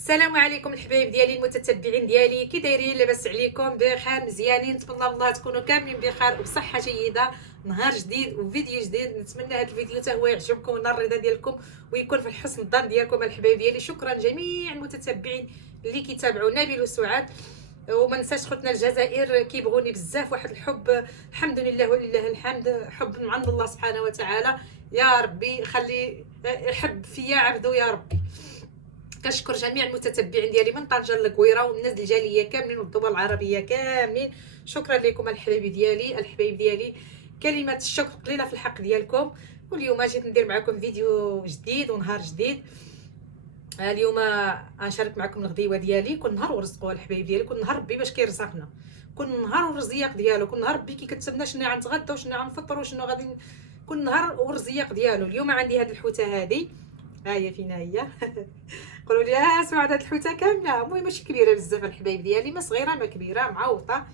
السلام عليكم الحبايب ديالي المتتبعين ديالي، كي دايرين؟ لاباس عليكم؟ بخير مزيانين؟ نتمنى الله تكونوا كاملين بخير وبصحه جيده. نهار جديد وفيديو جديد، نتمنى هذا الفيديو حتى هو يعجبكم ونال الرضا ديالكم ويكون في حسن الظن ديالكم الحبايب ديالي. شكرا جميع المتتبعين اللي كيتابعوا نبيل وسعاد، وما ننساش خوتنا الجزائر كيبغوني بزاف، واحد الحب الحمد لله ولله الحمد، حب من عند الله سبحانه وتعالى. يا ربي خلي يحب فيا عبده يا ربي. كنشكر جميع المتتبعين ديالي من طنجه للكويره والناس الجاليه كاملين والدول العربيه كاملين. شكرا لكم الحبايب ديالي. كلمه الشكر قليله في الحق ديالكم. واليوم جيت ندير معكم فيديو جديد ونهار جديد. اليوم غنشارك معكم الغديوه ديالي. كل نهار ورزقوا الحبايب ديالي، كل نهار ربي باش كيرزقنا، كل نهار والرزيق ديالو، كل نهار ربي كيكتبنا شنو غنتغدى وشنو غنفطر وشنو غادي، كل نهار والرزيق ديالو. اليوم عندي هذه الحوته هذه، ها هي فينا هي قولوا لي اسمعوا هاد الحوته كامله، المهم ماشي كبيره بزاف الحبايب ديالي، ما صغيره ما كبيره، معوطه.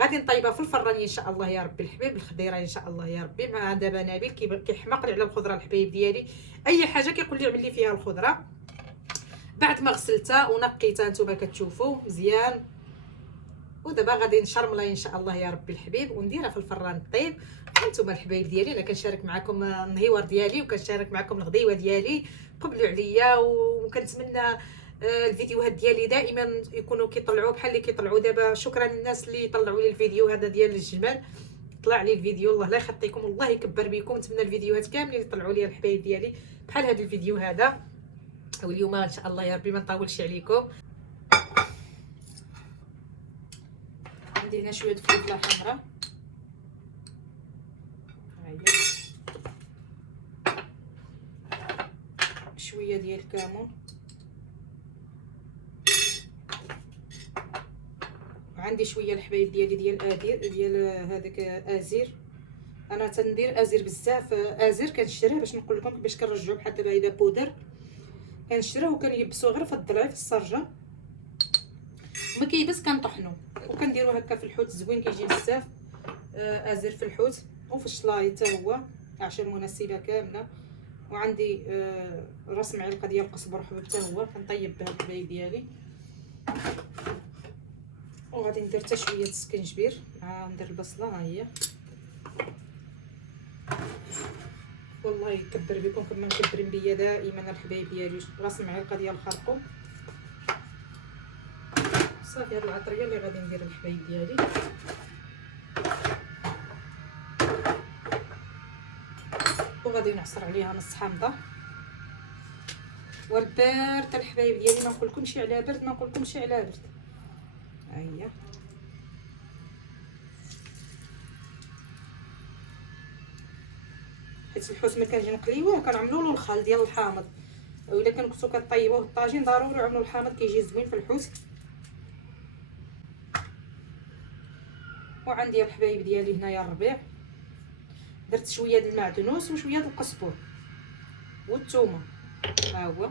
غادي نطيبها في الفران ان شاء الله يا ربي الحبيب، الخضيره ان شاء الله يا ربي. مع دابا نبيل كيحماق لي على الخضره الحبايب ديالي، اي حاجه كيقول لي اعمل لي فيها الخضره. بعد ما غسلتها ونقيتها نتوما كتشوفوا مزيان، ودابا غادي نشرملها ان شاء الله يا ربي الحبيب ونديرها في الفران طيب. انتم الحبايب ديالي انا كنشارك معكم النهيوار ديالي وكنشارك معكم الغديوه ديالي. قبلوا عليا وكنتمنى الفيديوهات ديالي دائما يكونوا كيطلعوا بحال اللي كيطلعوا دابا. شكرا للناس اللي طلعوا لي الفيديو هذا ديال الجمال، طلع لي الفيديو الله لا يخطيكم والله يكبر بكم. نتمنى الفيديوهات كاملين اللي طلعوا لي الحبايب ديالي بحال هذا الفيديو هذا. واليوم ان شاء الله يا ربي ما نطولش عليكم. عندي هنا شويه فلفله حمراء، شويه ديال الكمون، وعندي شويه الحبايب ديالي ديال هذاك ازير. انا تندير ازير بزاف، ازير كنشريه باش نقول لكم باش كنرجعو بحال دابا اذا بودر كنشريه وكنيبسو غير في الضلع في السرجه، ما كيبس كنطحنو وكنديرو هكا في الحوت زوين كيجي بزاف. ازير في الحوت وفي الشلايط حتى هو عشان المناسبه كامله. وعندي راس معلقه ديال القزبر حبوب حتى هو كنطيب بها الحبايب ديالي. وغادي ندير حتى شويه السكنجبير، ندير البصله ها هي. والله يكبر بكم كما مكبرين بيا دائما الحبايب ديالي. راس معلقه ديال الخرقوم صافي. هاد العطريه اللي غادي ندير الحبايب ديالي. وغادي نعصر عليها نص حامضه. والبارد الحبايب ديالي ما نقولكمش على برد، ما نقولكمش على برد. ها هي حيت الحوت ملي كنجي نقليوه كنعملوا له الخل ديال الحامض، وإلا كنتو كطيبوه الطاجين ضروري عملوا الحامض كيجي زوين في الحوت. وعندي الحبايب ديالي هنايا الربيع، درت شويه ديال المعدنوس وشويه ديال القزبر والثومه ها هو،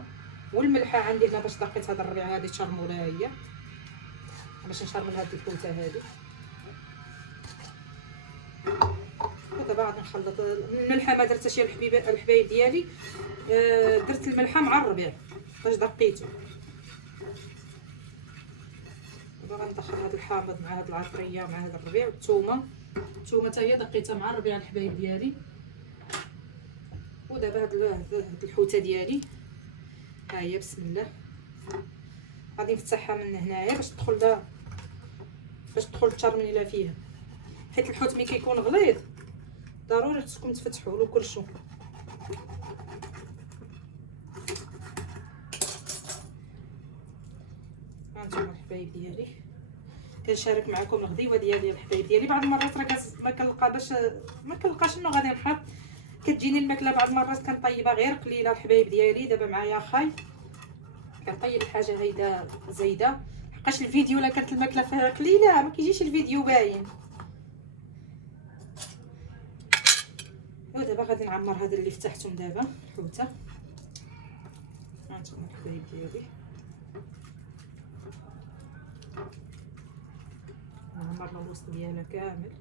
والملحه عندي هنا باش دقيت هذا الربيع هذه تشرموله هي باش نشرمل هذه الحوته هذه. ودابا غادي نخلط الملحه، ما درتهاش يا الحبايب ديالي، درت الملحه مع الربيع باش دقيته. دابا غندخل هذا الحامض مع هذه العطريه مع هذا الربيع والثومه حتى هي دقيتها مع الربيع الحبايب ديالي. ودابا هاد الحوته ديالي ها هي بسم الله غادي نفتحها من هنايا باش تدخل الترميله فيها، حيت الحوت ملي كيكون غليظ ضروري خصكم تفتحوا له كلشي. هانتوما الحبايب ديالي كنشارك معكم الغديوه ديالي الحبايب ديالي. بعض المرات راه ما كنلقاش شنو غادي نحط، كتجيني الماكله بعض المرات كنطيبها غير قليله الحبايب ديالي. دابا معايا خاي كنطيب الحاجه هيدا زايده، حقاش الفيديو الا كانت الماكله فيها قليله ما كيجيش الفيديو باين. ودابا غادي نعمر هذا اللي فتحتهم دابا الحوته. هانتوما الحبايب ديالي عمرنا الوسط ديالها كامل.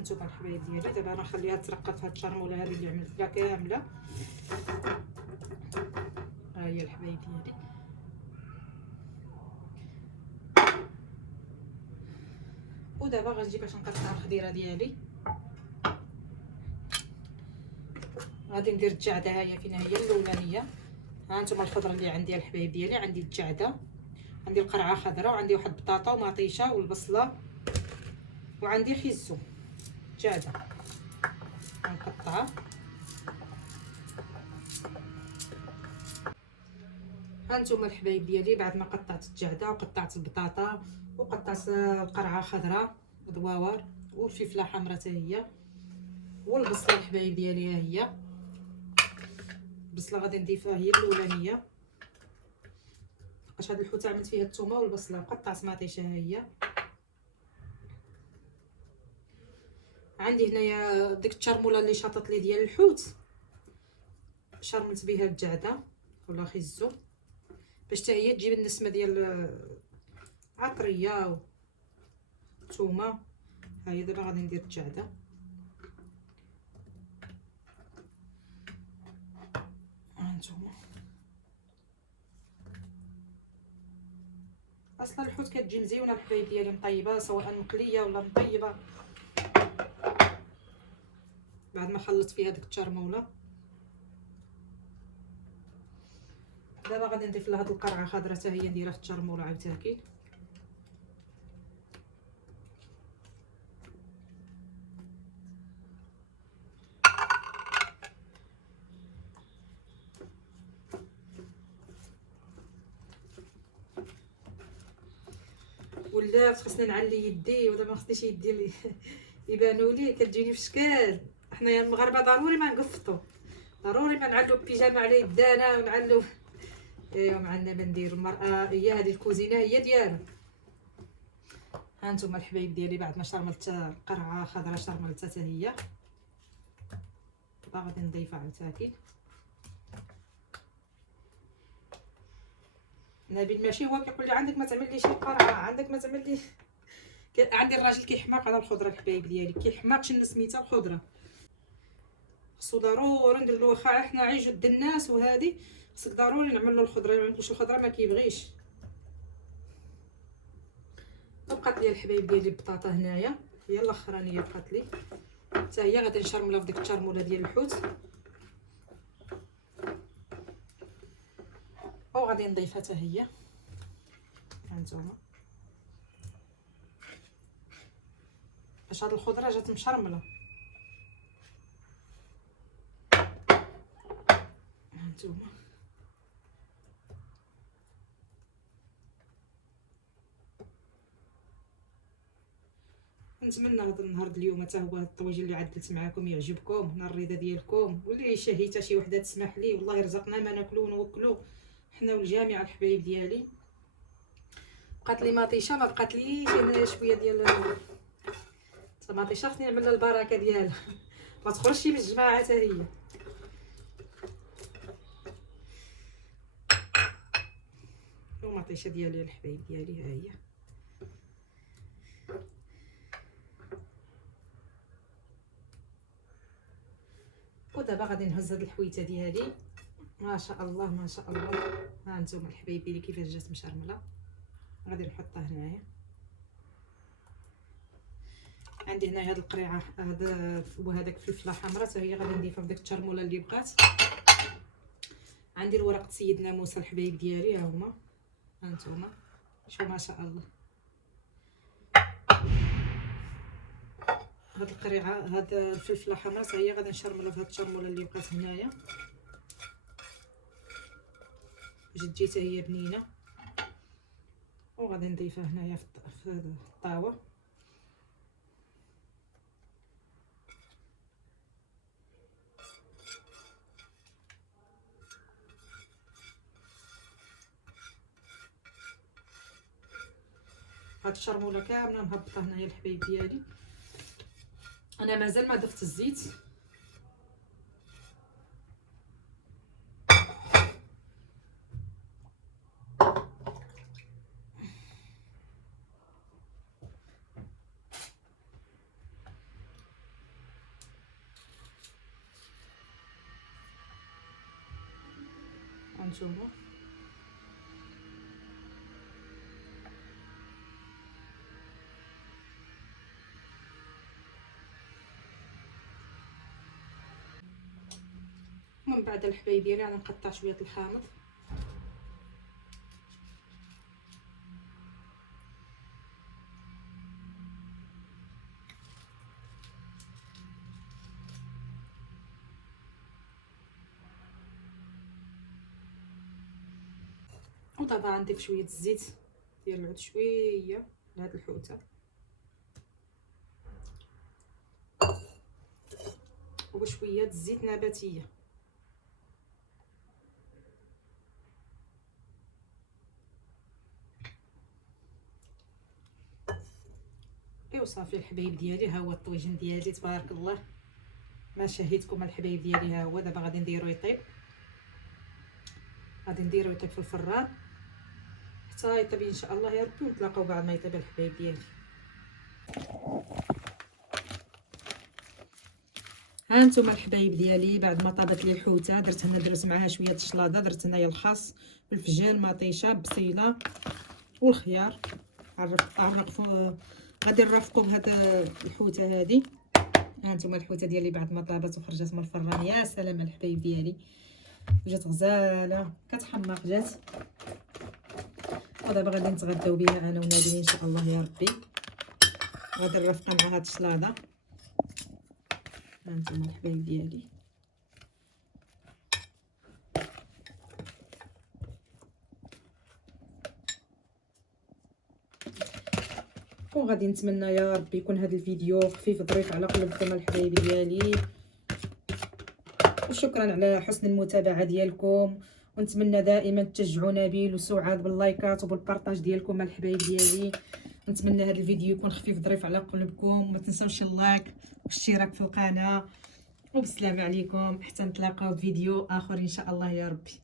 هانتوما الحبايب ديالي دابا غنخليها ترقد في هاد الشرموله هذه اللي عملت لها كامله. ها هي الحبايب ديالي. ودابا غنجي باش نقطع الخضيره ديالي. غادي ندير الجعده، ها هي فين هي الاولانيه. ها انتم الخضره اللي عندي الحبايب ديالي، عندي الجعده، عندي القرعه خضراء، وعندي واحد البطاطا ومطيشه والبصله، وعندي خيزو جعده. غنقطعها. ها انتم الحبايب ديالي بعد ما قطعت الجعده وقطعت البطاطا وقطعت القرعه خضراء ودواور والفلفله حمراء حتى هي والبصله الحبايب ديالي. ها هي البصله غادي نضيفها هي الاولانيه، باش هاد الحوت عملت فيها الثومه والبصله وقطعت مطيشه. ها هي عندي هنايا ديك الشرموله اللي شاطت لي ديال الحوت، شرملت بها الجعده ولا خيزو باش حتى هي تجيب النسمه ديال عطريه وثومه. ها هي دابا غادي ندير الجعده. هانتوما اصلا الحوت كتجي مزيونه الحبايب ديالي، مطيبه سواء مقليه ولا مطيبه. بعد ما خلطت فيها ديك الشرموله دابا غادي نضيف لها هاد القرعه خضراء حتى هي نديرها في الشرموله عاوتاني. ولا خصني نعلي يدي، ودابا ما خصنيش يدي يبانوا لي كتجيني في شكال. حنايا المغاربه ضروري ما نقفطوا، ضروري ما نعلو البيجامه على يدانا ونعلو. ايوا ما عندنا ما ندير، المراه هي هذه الكوزينه هي ديالها. ها انتم الحبايب ديالي بعد ما شرملت القرعه خضراء شرملتها حتى هي، دابا غادي نضيفها عاوتاني. نبيل ماشي هو كيقول لي عندك ما تعمل لي شي قرعه، عندك ما تعمل لي. عندي الراجل كيحماق على الخضره الحبايب ديالي، كيحماق شنو سميتها الخضره. خصو ضروري ندير له، واخا حنا عي جد الناس وهذه خصك ضروري نعمل له الخضره، ما عندوش الخضره ما كيبغيش. بقات لي الحبايب ديالي البطاطا هنايا هي الاخرانيه بقات لي حتى هي، غادي نشرملها في ديك الشرموله ديال الحوت وغادي نضيفها حتى هي. هانتوما باش هاد الخضره جات مشرمله. هانتوما نتمنى هذا النهار اليوم حتى هو الطويج اللي عدلت معكم يعجبكم، نال الرضا ديالكم، واللي شهي حتى شي وحده تسمح لي والله يرزقنا ما ناكلو ونوكلو حنا والجميع الحبايب ديالي. بقات لي مطيشه، ما بقات ليش هنايا شويه ديال الطماطيشه، خصني نعمل لها البركه ديالها ما تخرجش من الجماعه حتى هي. ومطيشه ديالي الحبايب ديالي ها هي. ودابا غادي نهز هاد الحويته ديالي، ما شاء الله ما شاء الله. ها انتم الحبايب ديالي كيفاش جات مشرمله. غادي نحطها هنايا. عندي هنايا هاد القريعه هذا وهذاك الفلفله حمراء حتى هي غادي نضيفها في ديك الشرموله اللي بقات. عندي الورق سيدنا موسى الحبايب ديالي ها هما، ها انتم شوفوا ما شاء الله. هاد القريعه هاد الفلفله حمراء حتى هي غادي نشرملها في هاد الشرموله اللي بقات هنايا باش تجي حتى هي بنينه. وغادي نضيفها هنايا في هذا الطاوه. هاد الشرموله كامله مهبطه هنايا الحبايب ديالي. انا مازال ما ضفت الزيت. هانتوما من بعد الحبايب ديالي انا نقطع شويه الحامض. ودابا غنضيف شويه الزيت ديال العود شويه لهاد الحوته وشويه الزيت نباتيه. ايوا صافي الحبايب ديالي، ها هو الطويجين ديالي تبارك الله ما شهيتكم الحبايب ديالي. ها هو دابا غادي نديرو يطيب، غادي نديرو يطيب في الفران حتى يطيب ان شاء الله يا ربي، ونتلاقاو بعد ما يطيب الحبايب ديالي. ها نتوما الحبايب ديالي بعد ما طابت لي الحوته درت معاها شويه الشلاضه، درت هنايا الخس بالفجان مطيشه بصيله والخيار غادي نرافقو بهاد الحوته هادي. ها نتوما الحوته ديالي بعد ما طابت وخرجت من الفران، يا سلام الحبايب ديالي جات غزاله كتحماق جات. ودابا غادي نتغداو بها انا ونادين ان شاء الله يا ربي. غادي نرافقها مع هاد الشلاضه. ها نتوما الحبايب ديالي وغادي نتمنى يا ربي يكون هذا الفيديو خفيف ظريف على قلوبكم الحبايب ديالي، وشكرا على حسن المتابعه ديالكم، ونتمنى دائما تشجعوا نبيل وسعاد باللايكات وبالبارطاج ديالكم الحبايب ديالي. نتمنى هذا الفيديو يكون خفيف ظريف على قلوبكم، ما تنساوش اللايك والاشتراك في القناه، وبالسلامه عليكم حتى نتلاقاو بفيديو اخر ان شاء الله يا ربي.